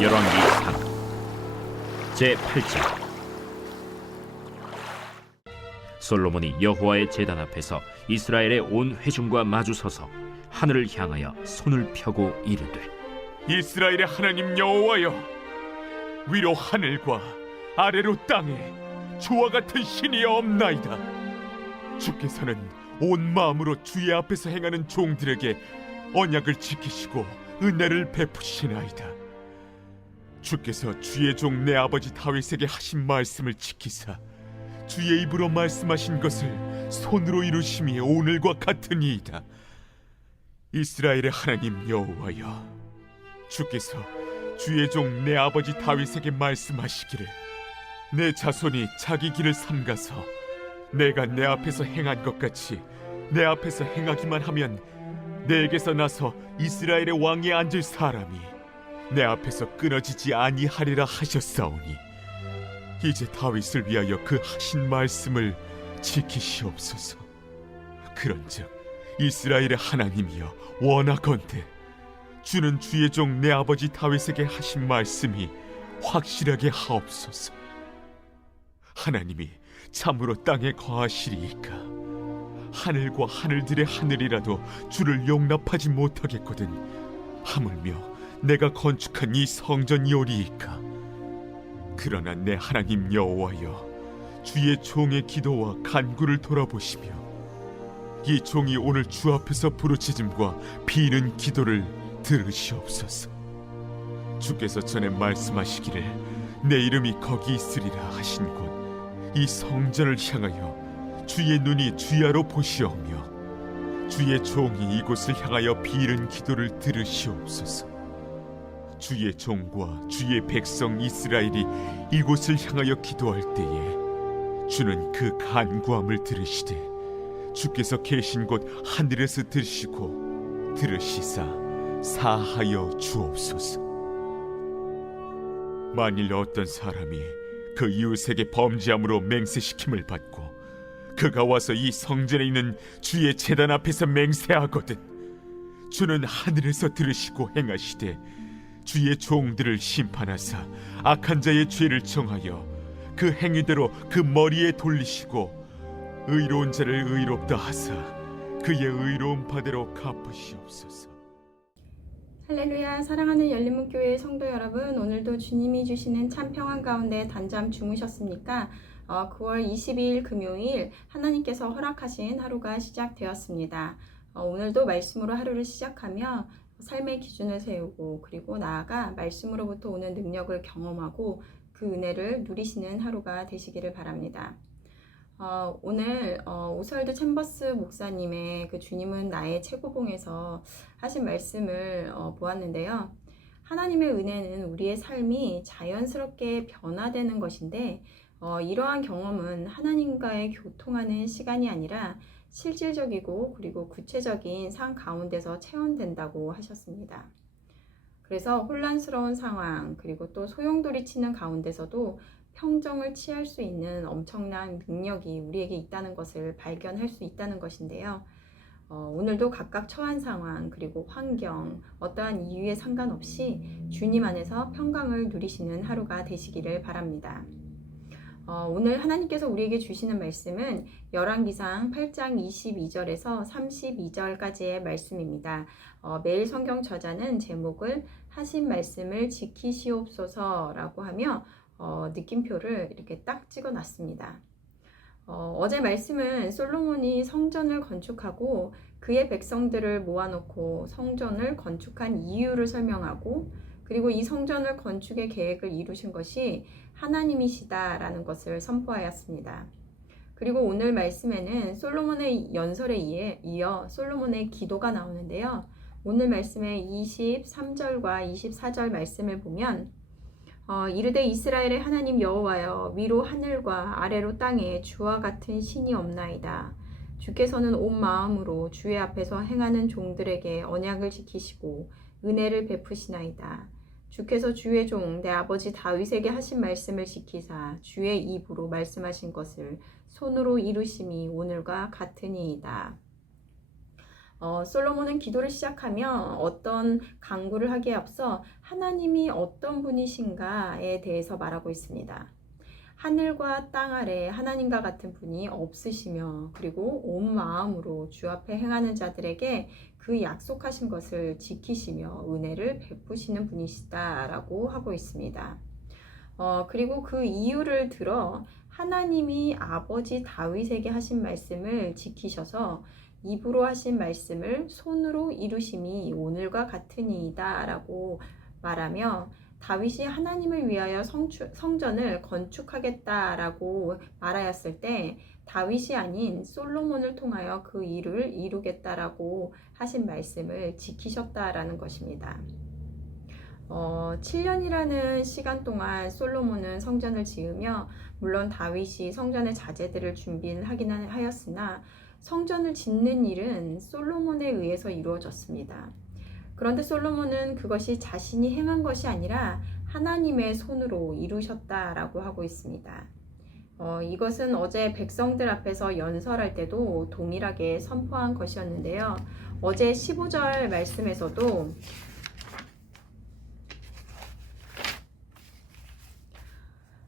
열왕기상 제8장. 솔로몬이 여호와의 제단 앞에서 이스라엘의 온 회중과 마주서서 하늘을 향하여 손을 펴고 이르되, 이스라엘의 하나님 여호와여, 위로 하늘과 아래로 땅에 주와 같은 신이 없나이다. 주께서는 온 마음으로 주의 앞에서 행하는 종들에게 언약을 지키시고 은혜를 베푸시나이다. 주께서 주의 종 내 아버지 다윗에게 하신 말씀을 지키사 주의 입으로 말씀하신 것을 손으로 이루심이 오늘과 같으니이다. 이스라엘의 하나님 여호와여, 주께서 주의 종 내 아버지 다윗에게 말씀하시기를, 내 자손이 자기 길을 삼가서 내가 내 앞에서 행한 것 같이 내 앞에서 행하기만 하면 내게서 나서 이스라엘의 왕에 앉을 사람이 내 앞에서 끊어지지 아니하리라 하셨사오니, 이제 다윗을 위하여 그 하신 말씀을 지키시옵소서. 그런즉 이스라엘의 하나님이여, 원하건대 주는 주의 종 내 아버지 다윗에게 하신 말씀이 확실하게 하옵소서. 하나님이 참으로 땅에 거하시리이까 하늘과 하늘들의 하늘이라도 주를 용납하지 못하겠거든 하물며 내가 건축한 이 성전이오리이까. 그러나 내 하나님 여호와여, 주의 종의 기도와 간구를 돌아보시며 이 종이 오늘 주 앞에서 부르짖음과 비는 기도를 들으시옵소서. 주께서 전에 말씀하시기를 내 이름이 거기 있으리라 하신 곳 이 성전을 향하여 주의 눈이 주야로 보시오며 주의 종이 이곳을 향하여 비는 기도를 들으시옵소서. 주의 종과 주의 백성 이스라엘이 이곳을 향하여 기도할 때에 주는 그 간구함을 들으시되 주께서 계신 곳 하늘에서 들으시고 들으시사 사하여 주옵소서. 만일 어떤 사람이 그 이웃에게 범죄함으로 맹세시킴을 받고 그가 와서 이 성전에 있는 주의 제단 앞에서 맹세하거든 주는 하늘에서 들으시고 행하시되 주의 종들을 심판하사 악한 자의 죄를 정하여 그 행위대로 그 머리에 돌리시고 의로운 자를 의롭다 하사 그의 의로운 바대로 갚으시옵소서. 할렐루야. 사랑하는 열린문교회 성도 여러분, 오늘도 주님이 주시는 참 평안 가운데 단잠 주무셨습니까? 9월 22일 금요일 하나님께서 허락하신 하루가 시작되었습니다. 오늘도 말씀으로 하루를 시작하며 삶의 기준을 세우고 그리고 나아가 말씀으로부터 오는 능력을 경험하고 그 은혜를 누리시는 하루가 되시기를 바랍니다. 오늘 오스왈드 챔버스 목사님의 그 주님은 나의 최고봉에서 하신 말씀을 보았는데요. 하나님의 은혜는 우리의 삶이 자연스럽게 변화되는 것인데 이러한 경험은 하나님과의 교통하는 시간이 아니라 실질적이고 그리고 구체적인 삶 가운데서 체험된다고 하셨습니다. 그래서 혼란스러운 상황 그리고 또 소용돌이치는 가운데서도 평정을 취할 수 있는 엄청난 능력이 우리에게 있다는 것을 발견할 수 있다는 것인데요. 오늘도 각각 처한 상황 그리고 환경 어떠한 이유에 상관없이 주님 안에서 평강을 누리시는 하루가 되시기를 바랍니다. 오늘 하나님께서 우리에게 주시는 말씀은 열왕기상 8장 22절에서 32절까지의 말씀입니다. 매일 성경 저자는 제목을 하신 말씀을 지키시옵소서라고 하며 느낌표를 이렇게 딱 찍어 놨습니다. 어제 말씀은 솔로몬이 성전을 건축하고 그의 백성들을 모아놓고 성전을 건축한 이유를 설명하고 그리고 이 성전을 건축의 계획을 이루신 것이 하나님이시다라는 것을 선포하였습니다. 그리고 오늘 말씀에는 솔로몬의 연설에 이어 솔로몬의 기도가 나오는데요. 오늘 말씀의 23절과 24절 말씀을 보면 이르되 이스라엘의 하나님 여호와여, 위로 하늘과 아래로 땅에 주와 같은 신이 없나이다. 주께서는 온 마음으로 주의 앞에서 행하는 종들에게 언약을 지키시고 은혜를 베푸시나이다. 주께서 주의 종 내 아버지 다윗에게 하신 말씀을 지키사 주의 입으로 말씀하신 것을 손으로 이루심이 오늘과 같으니이다. 솔로몬은 기도를 시작하며 어떤 간구를 하기에 앞서 하나님이 어떤 분이신가에 대해서 말하고 있습니다. 하늘과 땅 아래 하나님과 같은 분이 없으시며 그리고 온 마음으로 주 앞에 행하는 자들에게 그 약속하신 것을 지키시며 은혜를 베푸시는 분이시다라고 하고 있습니다. 그리고 그 이유를 들어 하나님이 아버지 다윗에게 하신 말씀을 지키셔서 입으로 하신 말씀을 손으로 이루심이 오늘과 같으니이다 라고 말하며 다윗이 하나님을 위하여 성전을 건축하겠다라고 말하였을 때 다윗이 아닌 솔로몬을 통하여 그 일을 이루겠다라고 하신 말씀을 지키셨다라는 것입니다. 7년이라는 시간 동안 솔로몬은 성전을 지으며 물론 다윗이 성전의 자재들을 준비하기는 하였으나 성전을 짓는 일은 솔로몬에 의해서 이루어졌습니다. 그런데 솔로몬은 그것이 자신이 행한 것이 아니라 하나님의 손으로 이루셨다라고 하고 있습니다. 이것은 어제 백성들 앞에서 연설할 때도 동일하게 선포한 것이었는데요. 어제 15절 말씀에서도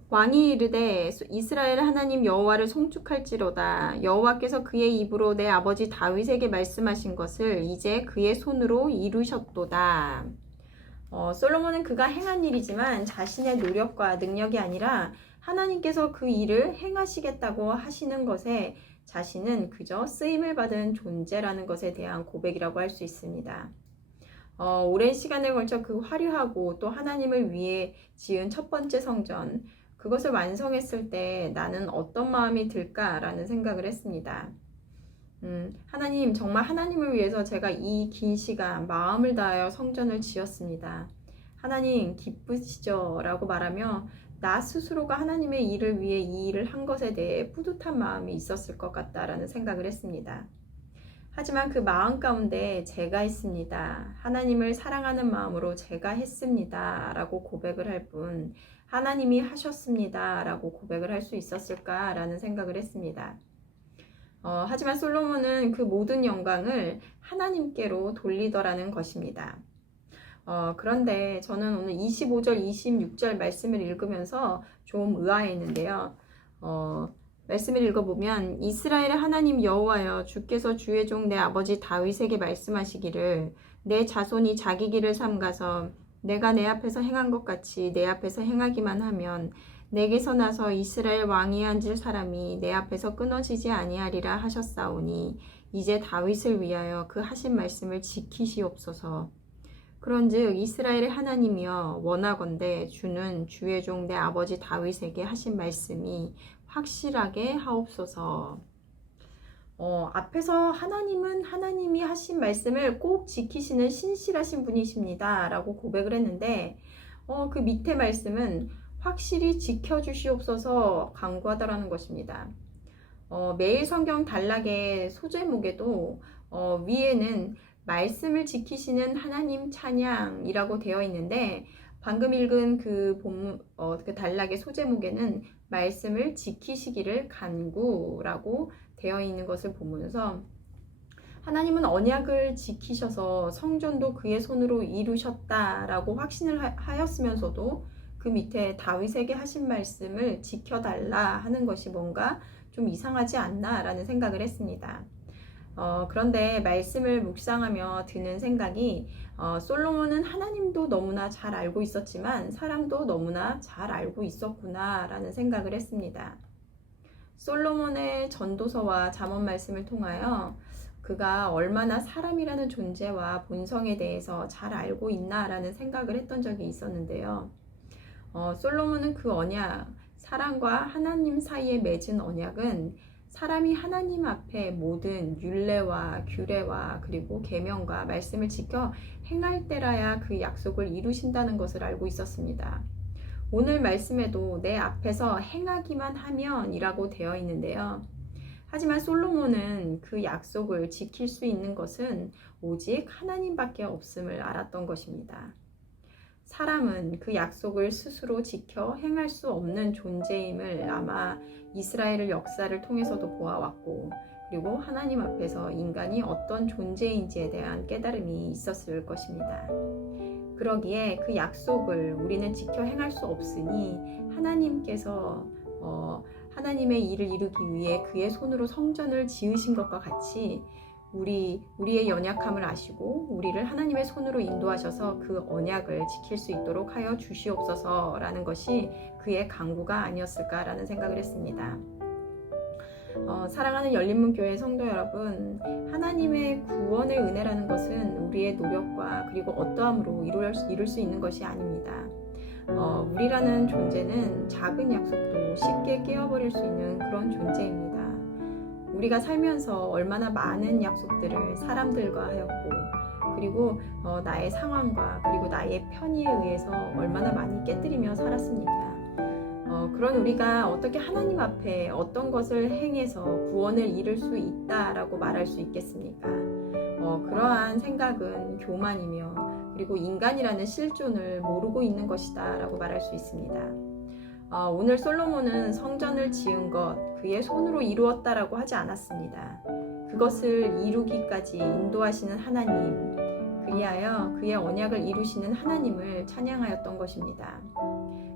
왕이 이르되 이스라엘 하나님 여호와를 송축할지로다. 여호와께서 그의 입으로 내 아버지 다윗에게 말씀하신 것을 이제 그의 손으로 이루셨도다. 솔로몬은 그가 행한 일이지만 자신의 노력과 능력이 아니라 하나님께서 그 일을 행하시겠다고 하시는 것에 자신은 그저 쓰임을 받은 존재라는 것에 대한 고백이라고 할 수 있습니다. 오랜 시간에 걸쳐 그 화려하고 또 하나님을 위해 지은 첫 번째 성전, 그것을 완성했을 때 나는 어떤 마음이 들까라는 생각을 했습니다. 하나님, 정말 하나님을 위해서 제가 이 긴 시간 마음을 다하여 성전을 지었습니다. 하나님 기쁘시죠? 라고 말하며 나 스스로가 하나님의 일을 위해 이 일을 한 것에 대해 뿌듯한 마음이 있었을 것 같다라는 생각을 했습니다. 하지만 그 마음 가운데 제가 했습니다. 하나님을 사랑하는 마음으로 제가 했습니다. 라고 고백을 할 뿐 하나님이 하셨습니다. 라고 고백을 할 수 있었을까라는 생각을 했습니다. 하지만 솔로몬은 그 모든 영광을 하나님께로 돌리더라는 것입니다. 그런데 저는 오늘 25절, 26절 말씀을 읽으면서 좀 의아했는데요. 말씀을 읽어보면 이스라엘의 하나님 여호와여 주께서 주의 종 내 아버지 다윗에게 말씀하시기를 내 자손이 자기 길을 삼가서 내가 내 앞에서 행한 것 같이 내 앞에서 행하기만 하면 내게서 나서 이스라엘 왕위에 앉을 사람이 내 앞에서 끊어지지 아니하리라 하셨사오니 이제 다윗을 위하여 그 하신 말씀을 지키시옵소서. 그런즉 이스라엘의 하나님이여 원하건대 주는 주의 종 내 아버지 다윗에게 하신 말씀이 확실하게 하옵소서. 앞에서 하나님은 하나님이 하신 말씀을 꼭 지키시는 신실하신 분이십니다 라고 고백을 했는데 그 밑에 말씀은 확실히 지켜주시옵소서 간구하더라는 것입니다. 매일 성경 단락의 소제목에도 위에는 말씀을 지키시는 하나님 찬양이라고 되어 있는데 방금 읽은 그 단락의 소제목에는 말씀을 지키시기를 간구라고 되어 있는 것을 보면서 하나님은 언약을 지키셔서 성전도 그의 손으로 이루셨다라고 확신을 하였으면서도 그 밑에 다윗에게 하신 말씀을 지켜달라 하는 것이 뭔가 좀 이상하지 않나라는 생각을 했습니다. 그런데 말씀을 묵상하며 드는 생각이 솔로몬은 하나님도 너무나 잘 알고 있었지만 사람도 너무나 잘 알고 있었구나라는 생각을 했습니다. 솔로몬의 전도서와 잠언 말씀을 통하여 그가 얼마나 사람이라는 존재와 본성에 대해서 잘 알고 있나라는 생각을 했던 적이 있었는데요. 솔로몬은 그 언약, 사람과 하나님 사이에 맺은 언약은 사람이 하나님 앞에 모든 율례와 규례와 그리고 계명과 말씀을 지켜 행할 때라야 그 약속을 이루신다는 것을 알고 있었습니다. 오늘 말씀에도 내 앞에서 행하기만 하면 이라고 되어 있는데요. 하지만 솔로몬은 그 약속을 지킬 수 있는 것은 오직 하나님밖에 없음을 알았던 것입니다. 사람은 그 약속을 스스로 지켜 행할 수 없는 존재임을 아마 이스라엘의 역사를 통해서도 보아왔고 그리고 하나님 앞에서 인간이 어떤 존재인지에 대한 깨달음이 있었을 것입니다. 그러기에 그 약속을 우리는 지켜 행할 수 없으니 하나님께서 하나님의 일을 이루기 위해 그의 손으로 성전을 지으신 것과 같이 우리의 연약함을 아시고 우리를 하나님의 손으로 인도하셔서 그 언약을 지킬 수 있도록 하여 주시옵소서라는 것이 그의 간구가 아니었을까라는 생각을 했습니다. 사랑하는 열린문교회 성도 여러분, 하나님의 구원의 은혜라는 것은 우리의 노력과 그리고 어떠함으로 이룰 수 있는 것이 아닙니다. 우리라는 존재는 작은 약속도 쉽게 깨어버릴 수 있는 그런 존재입니다. 우리가 살면서 얼마나 많은 약속들을 사람들과 하였고, 그리고 나의 상황과 그리고 나의 편의에 의해서 얼마나 많이 깨뜨리며 살았습니까? 그런 우리가 어떻게 하나님 앞에 어떤 것을 행해서 구원을 이룰 수 있다라고 말할 수 있겠습니까? 그러한 생각은 교만이며 그리고 인간이라는 실존을 모르고 있는 것이다 라고 말할 수 있습니다. 오늘 솔로몬은 성전을 지은 것 그의 손으로 이루었다라고 하지 않았습니다. 그것을 이루기까지 인도하시는 하나님, 그리하여 그의 언약을 이루시는 하나님을 찬양하였던 것입니다.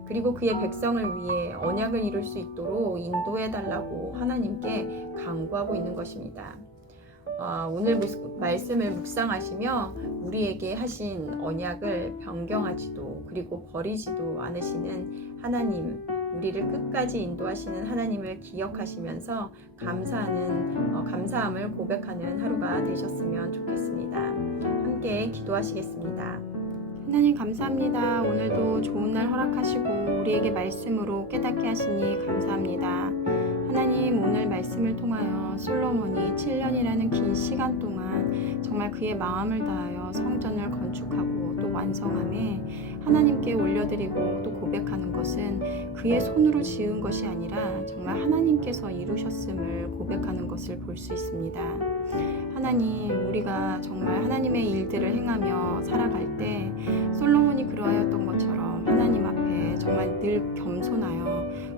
그리고 그의 백성을 위해 언약을 이룰 수 있도록 인도해달라고 하나님께 간구하고 있는 것입니다. 오늘 말씀을 묵상하시며 우리에게 하신 언약을 변경하지도 그리고 버리지도 않으시는 하나님, 우리를 끝까지 인도하시는 하나님을 기억하시면서 감사함을 고백하는 하루가 되셨으면 좋겠습니다. 함께 기도하시겠습니다. 하나님 감사합니다. 오늘도 좋은 날 허락하시고 우리에게 말씀으로 깨닫게 하시니 감사합니다. 하나님, 오늘 말씀을 통하여 솔로몬이 7년이라는 긴 시간 동안 정말 그의 마음을 다하여 성전을 건축하고 또 완성함에 하나님께 올려드리고 또 고백하는 것은 그의 손으로 지은 것이 아니라 정말 하나님께서 이루셨음을 고백하는 것을 볼 수 있습니다. 하나님, 우리가 정말 하나님의 일들을 행하며 살아갈 때 솔로몬이 그러하였던 것처럼 하나님 앞에 정말 늘 겸손하여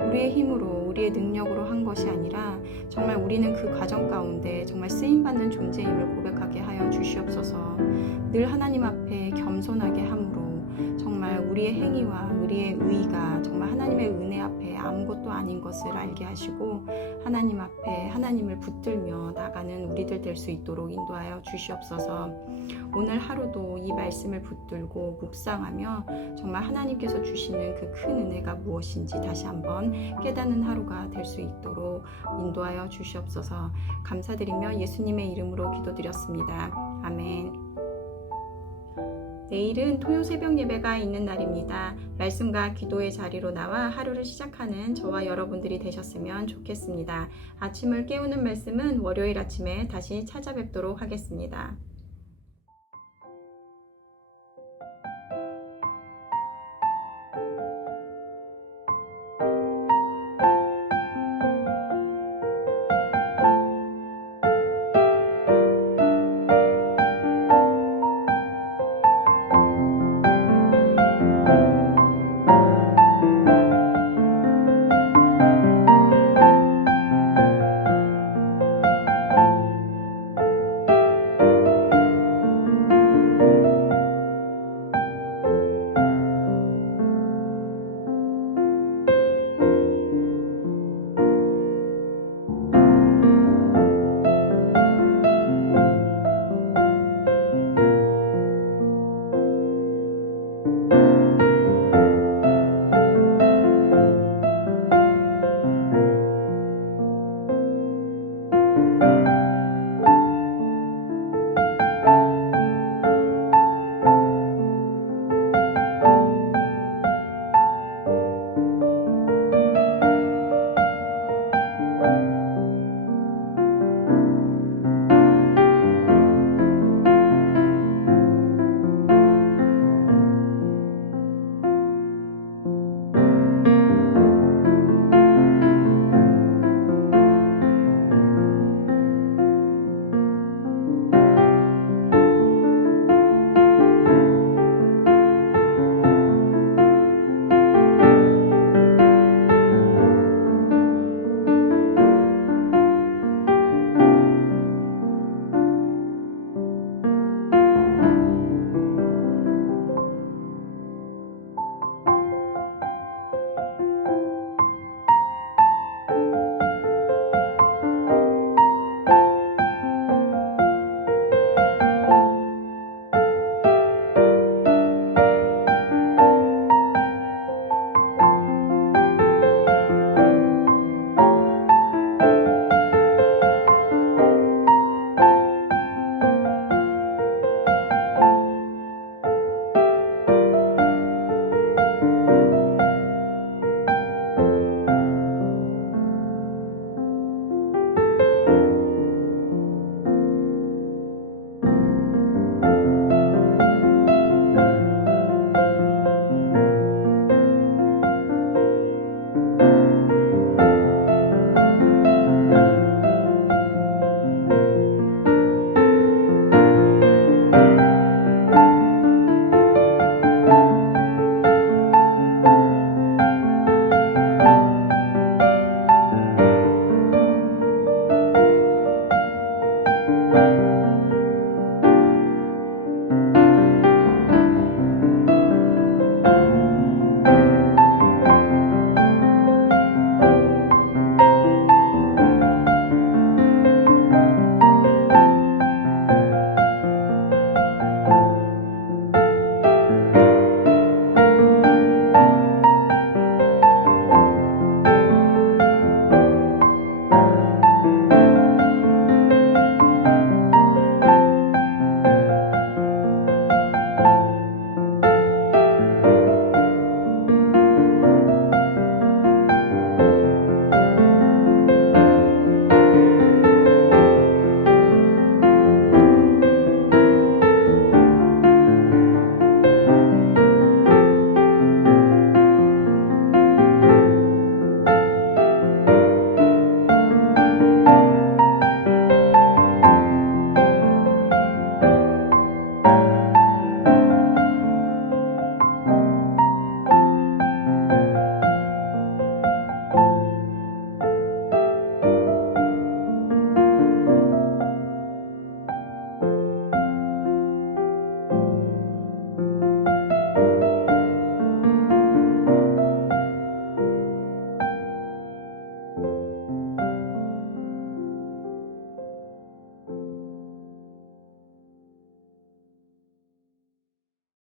우리의 힘으로 우리의 능력으로 한 것이 아니라 정말 우리는 그 과정 가운데 정말 쓰임받는 존재임을 고백하게 하여 주시옵소서. 늘 하나님 앞에 겸손하게 함으로 정말 우리의 행위와 우리의 의의가 정말 하나님의 은혜 앞에 아무것도 아닌 것을 알게 하시고 하나님 앞에 하나님을 붙들며 나가는 우리들 될 수 있도록 인도하여 주시옵소서. 오늘 하루도 이 말씀을 붙들고 묵상하며 정말 하나님께서 주시는 그 큰 은혜가 무엇인지 다시 한번 깨닫는 하루가 될 수 있도록 인도하여 주시옵소서. 감사드리며 예수님의 이름으로 기도드렸습니다. 아멘. 내일은 토요 새벽 예배가 있는 날입니다. 말씀과 기도의 자리로 나와 하루를 시작하는 저와 여러분들이 되셨으면 좋겠습니다. 아침을 깨우는 말씀은 월요일 아침에 다시 찾아뵙도록 하겠습니다.